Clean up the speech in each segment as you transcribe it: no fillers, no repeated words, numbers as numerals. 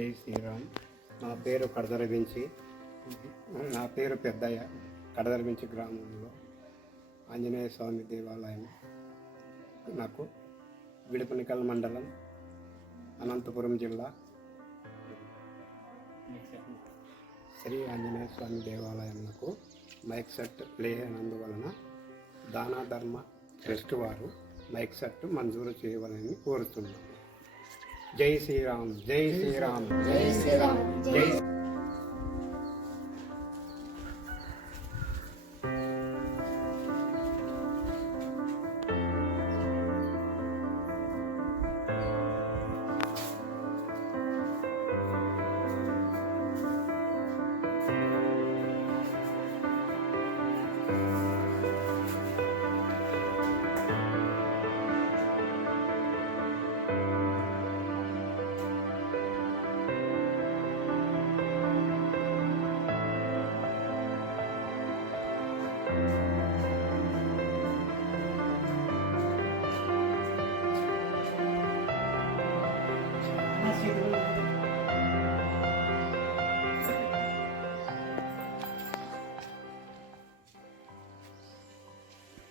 జై శ్రీరామ్. నా పేరు కడదరబెంచి. నా పేరు పెద్దయ్య. కడదరబెంచి గ్రామంలో ఆంజనేయ స్వామి దేవాలయం నాకు విడపనికల్ మండలం అనంతపురం జిల్లా శ్రీ ఆంజనేయ స్వామి దేవాలయం నాకు మైక్ సెట్ లేనందువలన దానా ధర్మ ట్రస్ట్ వారు మైక్ సెట్ మంజూరు చేయవాలని కోరుతున్నాను. జై శ్రీరామ్. జై శ్రీరామ్. జై శ్రీరామ్. జై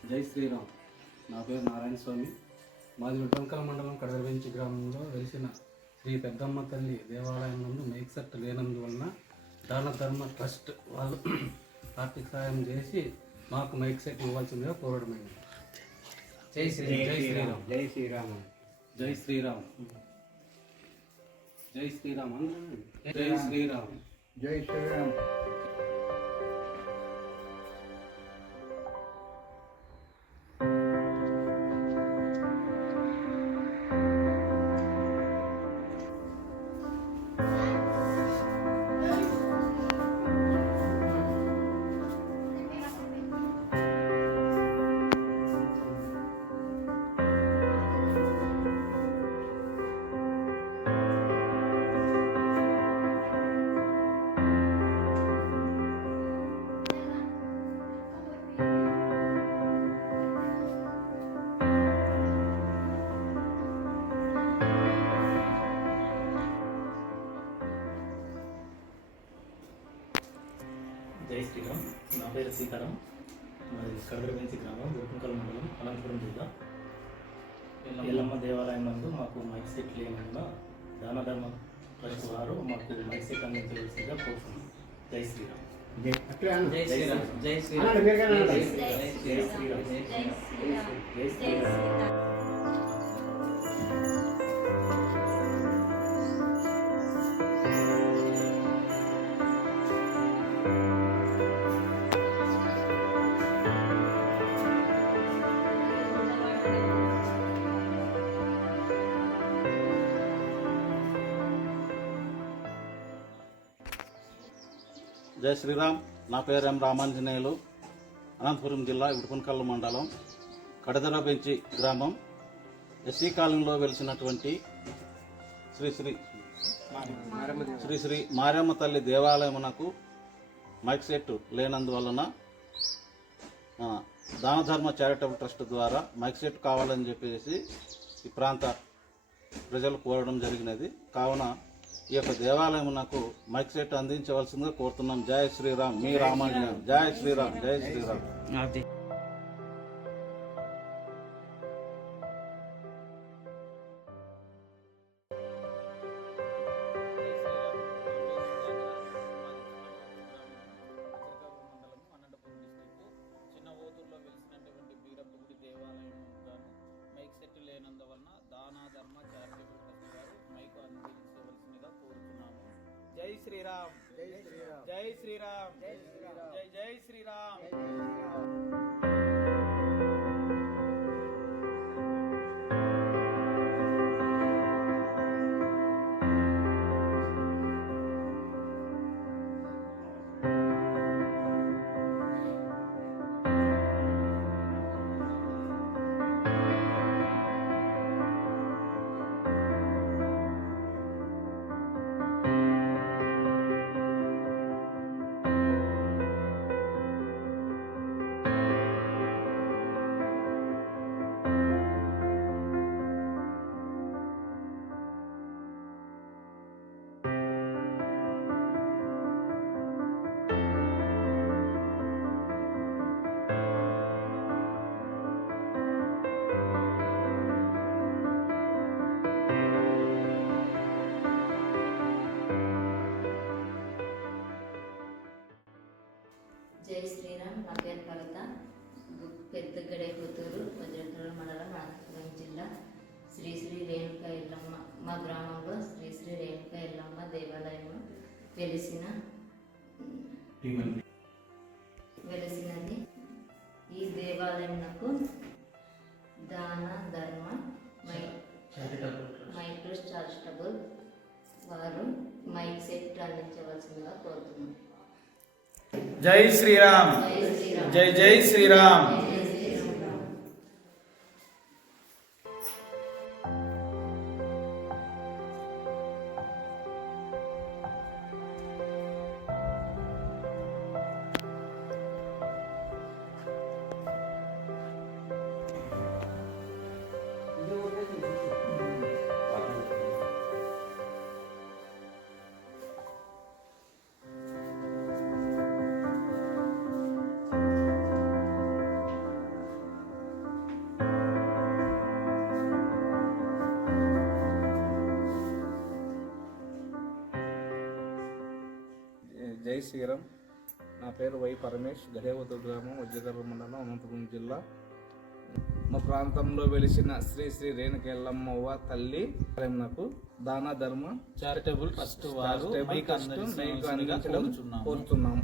జై శ్రీరామ్. నా పేరు నారాయణ స్వామి. మాది విడ్డంకల మండలం కడదరబెంచి గ్రామంలో వెలిసిన శ్రీ పెద్దమ్మ తల్లి దేవాలయం నందు మైక్ సెట్ లేనందువలన దాన ధర్మ ట్రస్ట్ వాళ్ళు ఆర్థిక సాయం చేసి మాకు మైక్ సెట్ ఇవ్వాల్సిందిగా కోరడమైంది. జై శ్రీరామ్. జై శ్రీరామ్. జై శ్రీరామ్. జై శ్రీరామ్. జై శ్రీరామ్. జై శ్రీరామ్. జై శ్రీరామ్. నా పేరు సీతారాం. మాది కడదరబెంచి గ్రామం, విడపనికల్ మండలం, అనంతపురం జిల్లా. ఎల్లమ్మ దేవాలయం నందు మాకు మైక్ సెట్ లేనందున దాన ధర్మ ట్రస్ట్ వారు మాకు మైక్ సెట్ అందించవలసిందిగా కోరుతున్నాం. జై శ్రీరామ్. జై శ్రీరామ్. జై జై శ్రీరామ్. శ్రీరామ్. జై శ్రీరామ్. జై శ్రీరామ్. నా పేరు ఎం రామాంజనేయులు. అనంతపురం జిల్లా విడపనికల్ మండలం కడదరబెంచి గ్రామం ఎస్సీ కాలనీలో వెలిసినటువంటి శ్రీ శ్రీ శ్రీ శ్రీ మారమ్మ తల్లి దేవాలయమునకు mic set లేనందువలన Danadharma charitable trust ద్వారా మైక్ సెట్ కావాలని చెప్పేసి ఈ ప్రాంత ప్రజలు కోరడం జరిగినది. కావున ఈ యొక్క దేవాలయమునకు మైక్ సెట్ అందించవలసిందిగా కోరుతున్నాం. జై శ్రీరామ్. మీ రామాంజనేయం. జై శ్రీరామ్. జై శ్రీరామ్. జై శ్రీరామ్. జై శ్రీరామ్. జై జై శ్రీరామ్. గ్రామంలో శ్రీ శ్రీ రేణుక ఎల్లమ్మ దేవాలయం వెలిసినది. ఈ దేవాలయంకు దాన ధర్మ మైక్రోస్ చారిటబుల్ వారు మైక్ సెట్ అందించవలసిందిగా కోరుతున్నాం. జై శ్రీరామ్. జై జై శ్రీరామ్. జై శ్రీరామ్. నా పేరు వై పరమేష్, గడేవతూరు గ్రామం, వజ్రకర్ర మండలం, అనంతపురం జిల్లా. మా ప్రాంతంలో వెలిసిన శ్రీ శ్రీ రేణుక ఎల్లమ్మవ్వ తల్లి నాకు దాన ధర్మ చారిటబుల్ ట్రస్ట్ వారు మైక్ అందించడం కోరుతున్నాము.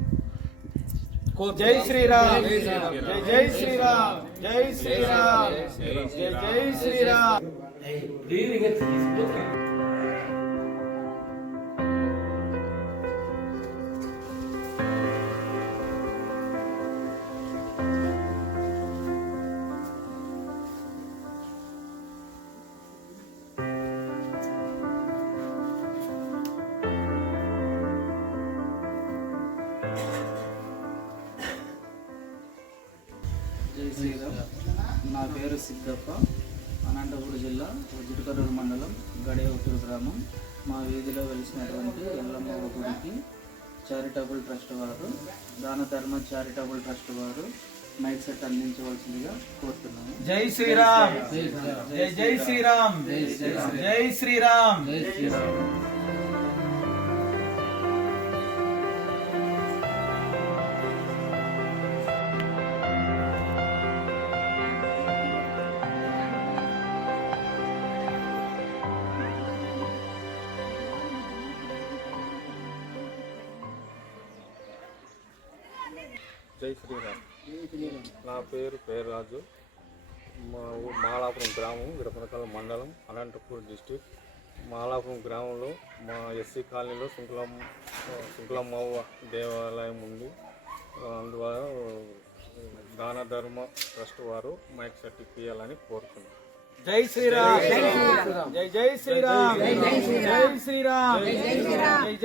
జై శ్రీరామ్. జై జై శ్రీరామ్. జై శ్రీరామ్. జై జై శ్రీరామ్. జై శ్రీరామ్. నా పేరు సిద్ధప్ప, అనంతపురం జిల్లా, వజ్రకర్ర మండలం, గడేవతూరు గ్రామం. మా వీధిలో వెలిసినటువంటి ఎల్లమ్మ గుడికి చారిటబుల్ ట్రస్ట్ వారు, దాన ధర్మ చారిటబుల్ ట్రస్ట్ వారు మైక్ సెట్ అందించవలసిందిగా కోరుతున్నాను. జై శ్రీరామ్. జై జై శ్రీరామ్. జై శ్రీరామ్. జై శ్రీరామ్. జై శ్రీరామ్. నా పేరు పేర్రాజు. మా ఊరు మాలాపురం గ్రామం, గిడపనకల్ మండలం, అనంతపూర్ డిస్టిక్. మాలాపురం గ్రామంలో మా ఎస్సీ కాలనీలో శుక్లమ్మవ్వ దేవాలయం ఉంది. అందువల్ల దాన ధర్మ ట్రస్ట్ వారు మైక్ సెట్ ఇప్పియాలని కోరుతున్నాను. జై శ్రీరామ్. జై జై శ్రీరామ్. జై శ్రీరామ్. జై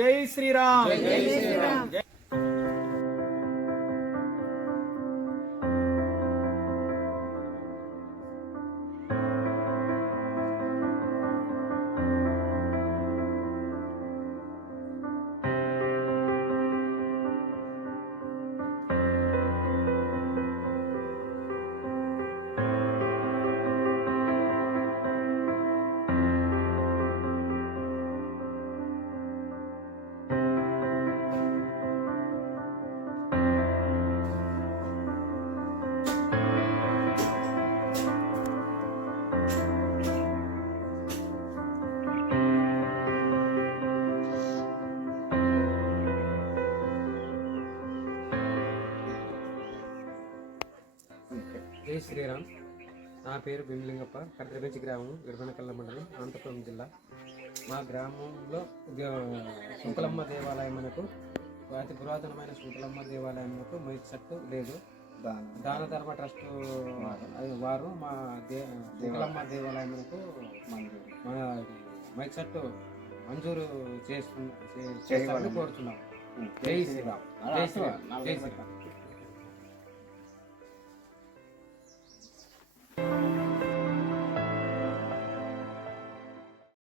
జై శ్రీరామ్. జై శ్రీరామ్. నా పేరు భీమలింగప్ప, కర్దరబెంచి గ్రామం, గిడపనకల్ల మండలం, అనంతపురం జిల్లా. మా గ్రామంలో శుక్లమ్మ దేవాలయం మనకు అతి పురాతనమైన శుక్లమ్మ దేవాలయంకు మైక్ సెట్ లేదు. దాన ధర్మ ట్రస్ట్ వారు మా శుక్లమ్మ దేవాలయంకు మన మైక్ సెట్ మంజూరు చేస్తారని కోరుతున్నాం. జై శ్రీరామ్. జై శ్రీరామ్. జై శ్రీరామ్.